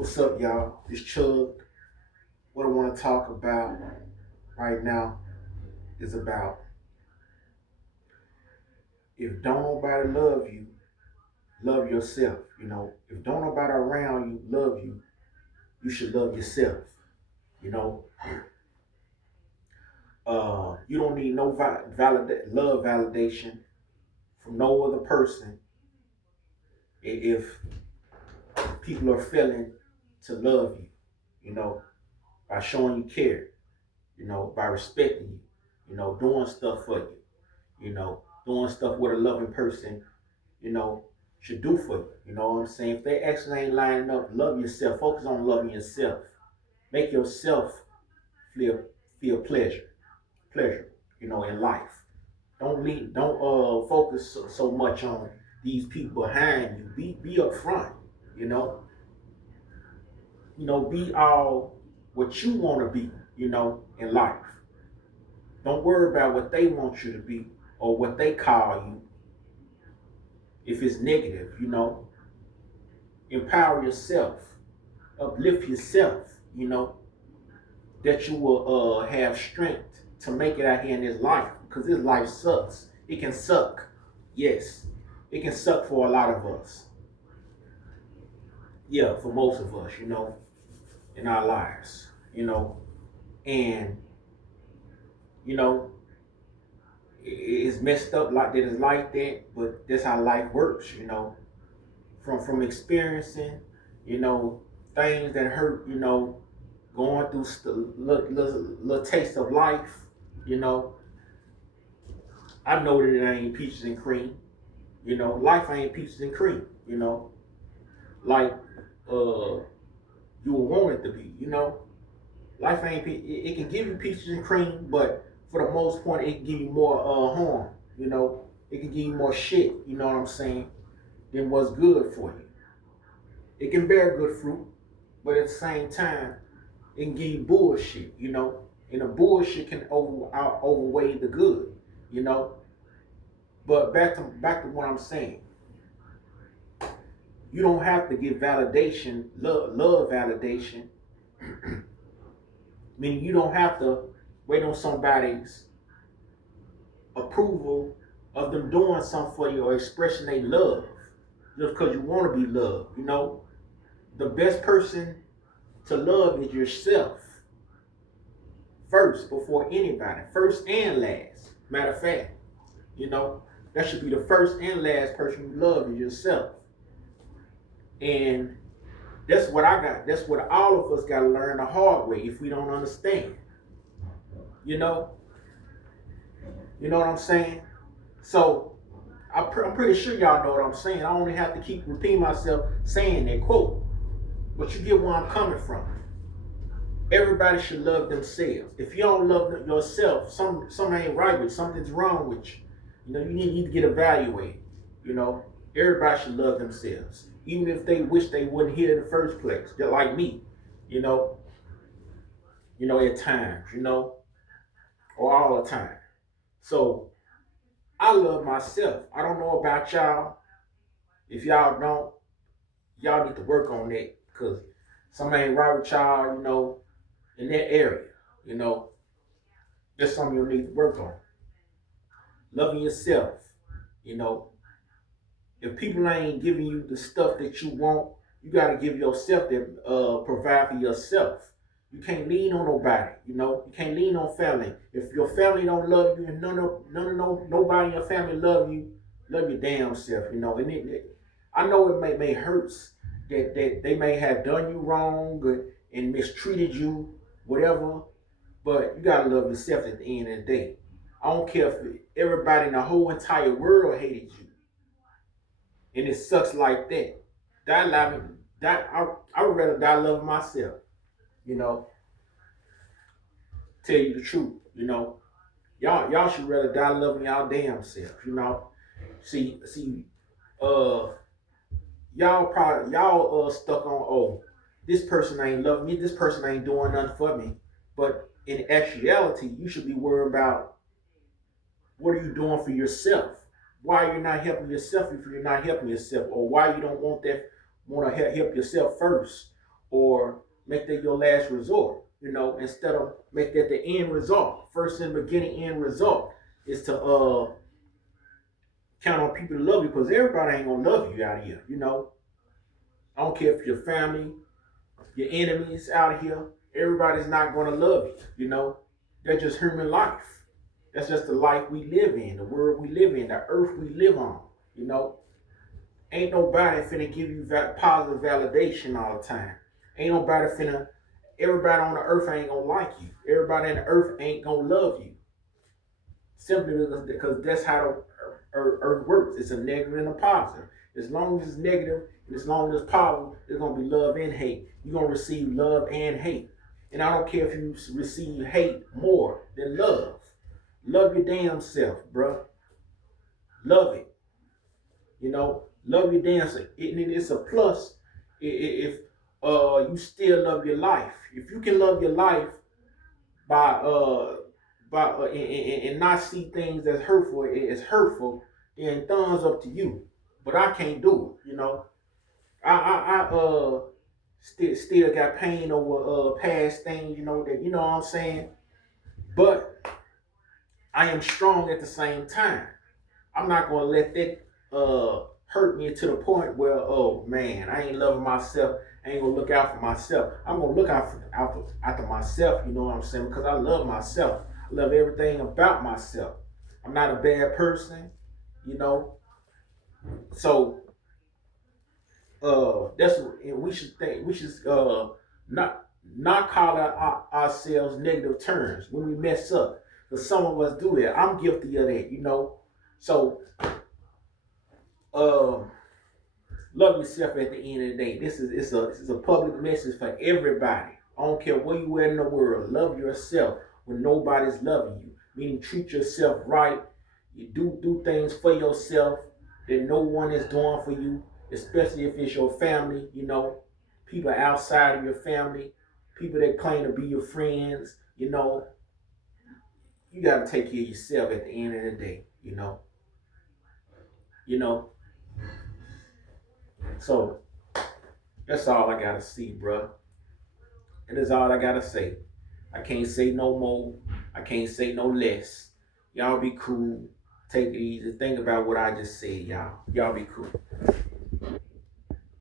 What's up, y'all? It's Chug. What I want to talk about right now is about if don't nobody love you, love yourself. If don't nobody around you love you, you should love yourself. You know, you don't need no love validation from no other person if people are failing to love you. You know, by showing you care. By respecting you. Doing stuff for you. Doing stuff with a loving person, you know, should do for you. You know what I'm saying? If they actually ain't lining up, love yourself. Focus on loving yourself. Make yourself feel feel pleasure, in life. Don't focus so much on these people behind you. Be up front, you know. Be all what you want to be, in life. Don't worry about what they want you to be or what they call you if it's negative, empower yourself, uplift yourself, that you will have strength to make it out here in this life because this life sucks. It can suck. Yes, it can suck for a lot of us. Yeah, for most of us, in our lives, and, you know, it's messed up like that. It's like that, but that's how life works, from experiencing, you know, things that hurt, going through little taste of life, you know. I know that it ain't peaches and cream, Life ain't peaches and cream, like you would want it to be, Life ain't it can give you peaches and cream, but for the most part, it can give you more harm, It can give you more shit, you know what I'm saying, than what's good for you. It can bear good fruit, but at the same time, it can give you bullshit, And the bullshit can overweigh the good, you know. But back to what I'm saying. You don't have to give validation, love validation. Meaning you don't have to wait on somebody's approval of them doing something for you or expressing their love just because you want to be loved, The best person to love is yourself first before anybody, first and last. Matter of fact, that should be the first and last person you love is yourself. And that's what I got. That's what all of us got to learn the hard way if we don't understand. You know, you know what I'm saying? So I'm pretty sure y'all know what I'm saying. I only have to keep repeating myself saying that quote. But you get where I'm coming from. Everybody should love themselves. If you don't love yourself, something ain't right with you. Something's wrong with you. You need to get evaluated. Everybody should love themselves, even if they wish they wouldn't here in the first place. Just like me, you know, at times, or all the time. So I love myself. I don't know about y'all. If y'all don't, y'all need to work on that because something ain't right with y'all, in that area. You know, that's something you need to work on. Loving yourself, you know. If people ain't giving you the stuff that you want, you got to give yourself that, provide for yourself. You can't lean on nobody, You can't lean on family. If your family don't love you and nobody in your family love your damn self, I know it may hurts that they may have done you wrong and mistreated you, whatever. But you gotta love yourself at the end of the day. I don't care if everybody in the whole entire world hated you, and it sucks like that. That love, that I would rather die loving myself. You know, tell you the truth. Y'all should rather die loving y'all damn self. See, uh, y'all stuck on this person ain't loving me, this person ain't doing nothing for me. But in actuality, you should be worried about what are you doing for yourself? Why you're not helping yourself if you're not helping yourself, or why you don't want to help yourself first, or make that your last resort. Instead of make that the end result. First and beginning, end result is to count on people to love you, because everybody ain't gonna love you out here. I don't care if your family, your enemies out here, everybody's not gonna love you. That's just human life. That's just the life we live in, the world we live in, the earth we live on. You know, ain't nobody finna give you positive validation all the time. Ain't nobody finna. Everybody on the earth ain't gonna like you. Everybody on the earth ain't gonna love you. Simply because that's how the earth works. It's a negative and a positive. As long as it's negative and as long as it's positive, there's gonna be love and hate. You're gonna receive love and hate. And I don't care if you receive hate more than love. Love your damn self, bro. Love it. Love your damn self. It's a plus if you still love your life. If you can love your life by and not see things as hurtful as hurtful, then thumbs up to you. But I can't do it. I still got pain over past things. That what I'm saying. But I am strong at the same time. I'm not gonna let that hurt me to the point where, oh man, I ain't loving myself. I ain't gonna look out for myself. I'm gonna look after myself. You know what I'm saying? Because I love myself. I love everything about myself. I'm not a bad person. You know. So that's we should think. We should not call out ourselves negative terms when we mess up. Because some of us do that. I'm guilty of that. So love yourself at the end of the day. This is a public message for everybody. I don't care where you at in the world. Love yourself when nobody's loving you. Meaning treat yourself right. You do things for yourself that no one is doing for you, especially if it's your family. People outside of your family, people that claim to be your friends. You got to take care of yourself at the end of the day. You know. So that's all I gotta see, bruh. And that's all I gotta say. I can't say no more. I can't say no less. Y'all be cool. Take it easy. Think about what I just said, y'all. Y'all be cool.